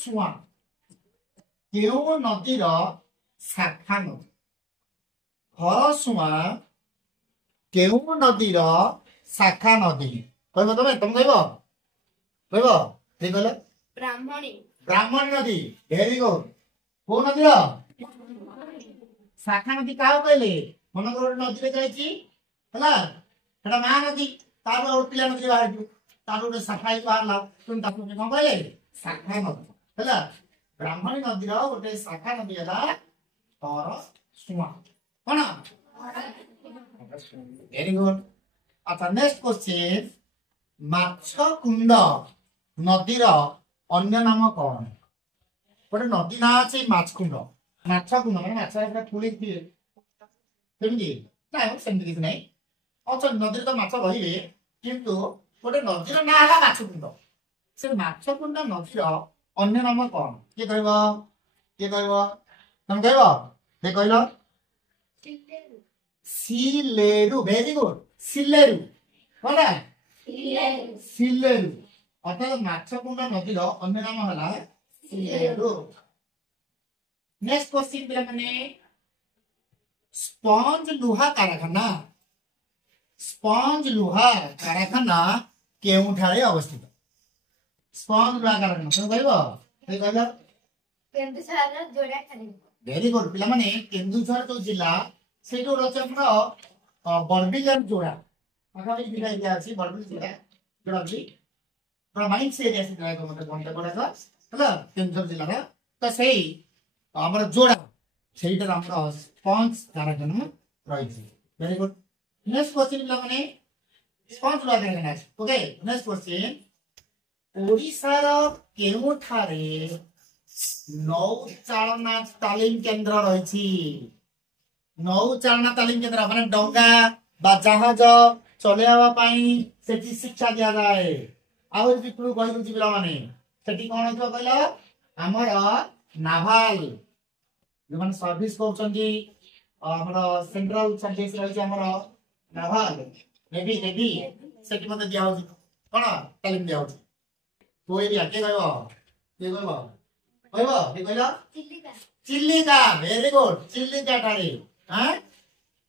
ସୁଆଁ କେଉଁ ନଦୀର ଶାଖା ନଦୀ? ହରସୁଆଁ କେଉଁ ନଦୀର ଶାଖା ନଦୀ? କହିବ ତମେ କହିବ କହିବ କିଏ କହିଲ? ବ୍ରାହ୍ମଣୀ ନଦୀ। Very good. କୋଉ ନଦୀର ଶାଖା ନଦୀ କାହାକୁ କହିଲେ? ମନେକର ଗୋଟେ ନଦୀରେ ଯାଇଛି ହେଲା, ସେଟା ମା ନଦୀ, ତାପରେ ଗୋଟେ ପିଲା ନଦୀରେ ବାହାରିଯିବ, ତାପରେ ଗୋଟେ ଶାଖା ହେଇକି ବାହାରିଲା, ତେଣୁ ତାକୁ କଣ କହିଲେ? ଶାଖା ନଦୀ ହେଲା। ବ୍ରାହ୍ମଣୀ ନଦୀର ଗୋଟେ ଶାଖା ନଦୀ ହେଲା ହରସୁଆଁ। କଣ? Very good. ଆଚ୍ଛା, ନେକ୍ସଟ କ୍ୱେଶ୍ଚିନ୍, ମାଛ କୁଣ୍ଡ ନଦୀର ଅନ୍ୟ ନାମ କଣ? ଗୋଟେ ନଦୀ ନାଁ ଅଛି ମାଛ କୁଣ୍ଡ। ମାଛ କୁଣ୍ଡ ମାନେ ମାଛ ଖୁଳିଥିବେ ସେମିତି? ନାଇଁ ସେମିତି କିଛି ନାହିଁ। ଅଛନ୍ତି ନଦୀରେ ତ ମାଛ ରହିବେ, କିନ୍ତୁ ଗୋଟେ ନଦୀର ନାଁ ହେଲା ମାଛ କୁଣ୍ଡ। ସେ ମାଛ କୁଣ୍ଡ ନଦୀର ଅନ୍ୟ ନାମ କଣ? କିଏ କହିବ? କିଏ କହିବ? ତମେ କହିବ? କିଏ କହିଲ? ସିଲେରୁ। Very good. ସିଲେରୁ। କଣ? ସିଲେରୁ। ଅର୍ଥାৎ ମାଛ କୁଣ୍ଡ ନଦୀର ଅନ୍ୟ ନାମ ହେଲା ସିଲେରୁ। ନେକ୍ସଟ କ୍ୱେଶ୍ଚିନ୍ ପିଲାମାନେ, ସ୍ପଞ୍ଜ ଲୁହା କାରଖାନା, ସ୍ପଞ୍ଜ ଲୁହା କାରଖାନା କେଉଁଠାରେ ଅବସ୍ଥିତ? ସ୍ପଞ୍ଜ ଲୁହା କାରଖାନା ତମେ କହିବ? କହିଲ? Very good. ପିଲାମାନେ କେନ୍ଦୁଝର ଯୋଉ ଜିଲ୍ଲା, ସେଇଠି ଗୋଟେ ଅଛି ଆମର ବରବିଲ ଯୋଡା ପାଖାପାଖି ଜିଲ୍ଲା ଏରିଆ ଅଛି, ବରବିଲ ଜିଲ୍ଲା ଯୋଡା ଅଛି ମାଇନ୍ସ ଏରିଆ ସେ ଜାଗା ମତେ ଗଣିତ ଗୁଡାକ ହେଲା, କେନ୍ଦୁଝର ଜିଲ୍ଲାର। ତ ସେଇ ଆମର ଯୋଡା ସେଇଟାର ଆମର ସ୍ପଞ୍ଜ କାରଖାନା ରହିଛି। Very good. ନେକ୍ସଟ କ୍ୱେଶ୍ଚିନ୍ ପିଲାମାନେ, ସ୍ପଞ୍ଜ ଲୁହା କାରଖାନା ଅଛି। ଓକେ, ନେକ୍ସଟ କ୍ୱେଶ୍ଚିନ୍, ଓଡ଼ିଶାର କେଉଁଠାରେ ନୌଚାଳନା ତାଲିମ କେନ୍ଦ୍ର ରହିଛି? ନୌଚାଳନା ତାଲିମ କେନ୍ଦ୍ର ମାନେ ଡଙ୍ଗା ବା ଜାହାଜ ଚଲେଇବା ପାଇଁ ସେଠି ଶିକ୍ଷା ଦିଆଯାଏ। ଆହୁରି ବିପୁଳ କହିଦଉଛି ପିଲାମାନେ, ସେଠି କଣ ହେଇଥିବ କହିଲ? ଆମର ନାଭାଲ ଯୋଉମାନେ ସର୍ଭିସ କରୁଛନ୍ତି, ଆମର ସେଣ୍ଟ୍ରାଲ ସର୍ଭିସ ରହିଛି ଆମର ନାଭାଲ, ନେଭି ନେଭି, ସେଠି ମଧ୍ୟ ଦିଆ ହଉଛି କଣ ତାଲିମ ଦିଆ ହଉଛି। କୋଉ ଏରିଆ? କିଏ କହିବ? କିଏ କହିବ? କହିବ? କିଏ କହିଲ? ଚିଲିକା। Very good. ଚିଲିକା ଠାରେ।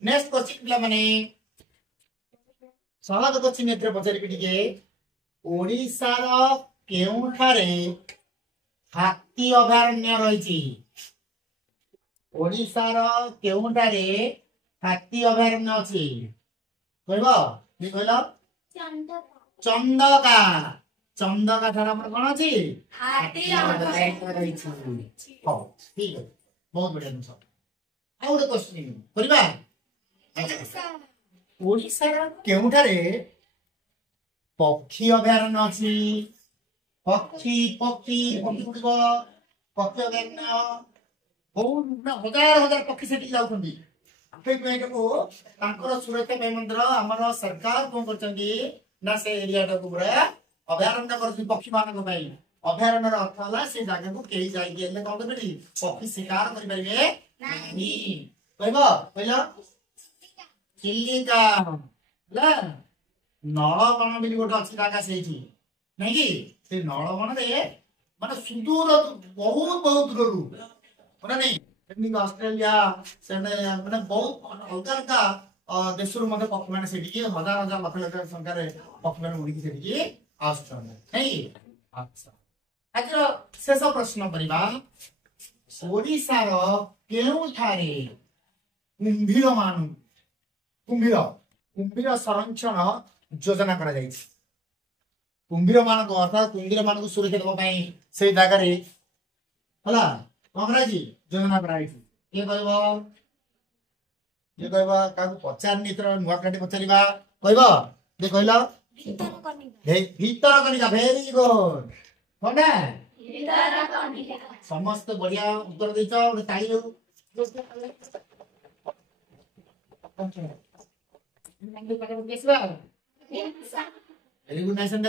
ନେକ୍ସଟ କ୍ୱେଶ୍ଚିନ୍ ପିଲାମାନେ, ସହଜ କ୍ୱେଶ୍ଚିନ୍ ଏଥିରେ ପଚାରିବି ଟିକେ, ଓଡ଼ିଶାର କେଉଁଠାରେ ହାତୀ ଅଭୟାରଣ୍ୟ ରହିଛି? ଓଡ଼ିଶାର କେଉଁଠାରେ ହାତୀ ଅଭୟାରଣ୍ୟ ଅଛି? କହିବ? କିଏ କହିଲ? ଚନ୍ଦକା। ଚନ୍ଦକା ଠାରେ ଆମର କଣ ଅଛି? ହାତୀ ଅଭୟାରଣ୍ୟ ରହିଛି। ହଉ, ଠିକ ଅଛି, ବହୁତ ବଢିଆ ଜିନିଷ। ଆଉ ଗୋଟେ କ୍ୱେଶ୍ଚିନ୍ କରିବା। ଓଡ଼ିଶାର କେଉଁଠାରେ ପକ୍ଷୀ ଅଭୟାରଣ୍ୟ ଅଛି? ପକ୍ଷୀ ପକ୍ଷୀ ପକ୍ଷୀ ଗୁଡ଼ିକ ପକ୍ଷୀ ଅଭୟାରଣ୍ୟ ବହୁତ ହଜାର ହଜାର ପକ୍ଷୀ ସେଠିକି ଯାଉଛନ୍ତି। ତାଙ୍କର ସୁରକ୍ଷା ପାଇଁ ମଧ୍ୟ ଆମର ସରକାର କଣ କରିଛନ୍ତି ନା ସେ ଏରିଆଟାକୁ ପୁରା ଅଭୟାରଣ୍ୟ କରୁଛନ୍ତି ପକ୍ଷୀ ମାନଙ୍କ ପାଇଁ। ଅଭୟାରଣ୍ୟର ଅର୍ଥ ହେଲା ସେ ଜାଗାକୁ କେହି ଯାଇକି ହେଲେ କଣ କରିବେ? ପକ୍ଷୀ ଶିକାର କରିପାରିବେ ନାହିଁ। କହିବ? କହିଲ? ଚିଲିକା ହେଲା। ନଳବଣ ବୋଲି ଗୋଟେ ଅଛି ଜାଗା ସେଇଠି, ନାଇଁ କି? ସେ ନଳବଣରେ ମାନେ ସୁଦୂର ବହୁତ ବହୁତ ଦୂରରୁ ମାନେ ନାଇଁ, ଯେମିତି ଅଷ୍ଟ୍ରେଲିଆ ମାନେ ବହୁତ ଅଲଗା ଅଲଗା ଦେଶରୁ ମଧ୍ୟ ପକ୍ଷୀ ମାନେ ସେଠିକି ହଜାର ହଜାର ଲକ୍ଷ ଲକ୍ଷ ସଂଖ୍ୟାରେ ପକ୍ଷୀ ମାନେ ଉଡ଼ିକି ସେଠିକି ଆସୁଛନ୍ତି, ନାଇଁ? ଆଚ୍ଛା, ଆଜିର ଶେଷ ପ୍ରଶ୍ନ କରିବା, ଓଡ଼ିଶାର କେଉଁଠାରେ କୁମ୍ଭୀର କୁମ୍ଭୀର ସଂରକ୍ଷଣ ଯୋଜନା କରାଯାଇଛି? କୁମ୍ଭୀର ମାନଙ୍କୁ ଅର୍ଥାତ୍ କୁମ୍ଭୀର ମାନଙ୍କୁ ସୁରକ୍ଷା ଦେବା ପାଇଁ ସେଇ ଜାଗାରେ ହେଲା କଣ କରାଯାଇଛି? ଯୋଜନା କରାଯାଇଛି। କିଏ କହିବ? କିଏ କହିବ? କାହାକୁ ପଚାରିନି, ଏଥର ନୂଆ ପିଲାଟେ ପଚାରିବା। କହିବ? କିଏ କହିଲ? ଭିତରକନିକା। Very good. କଣ? ସମସ୍ତେ ବଢିଆ ଉତ୍ତର ଦେଇଛ, ଗୋଟେ ତାଳି ହଉ। Very good, nice and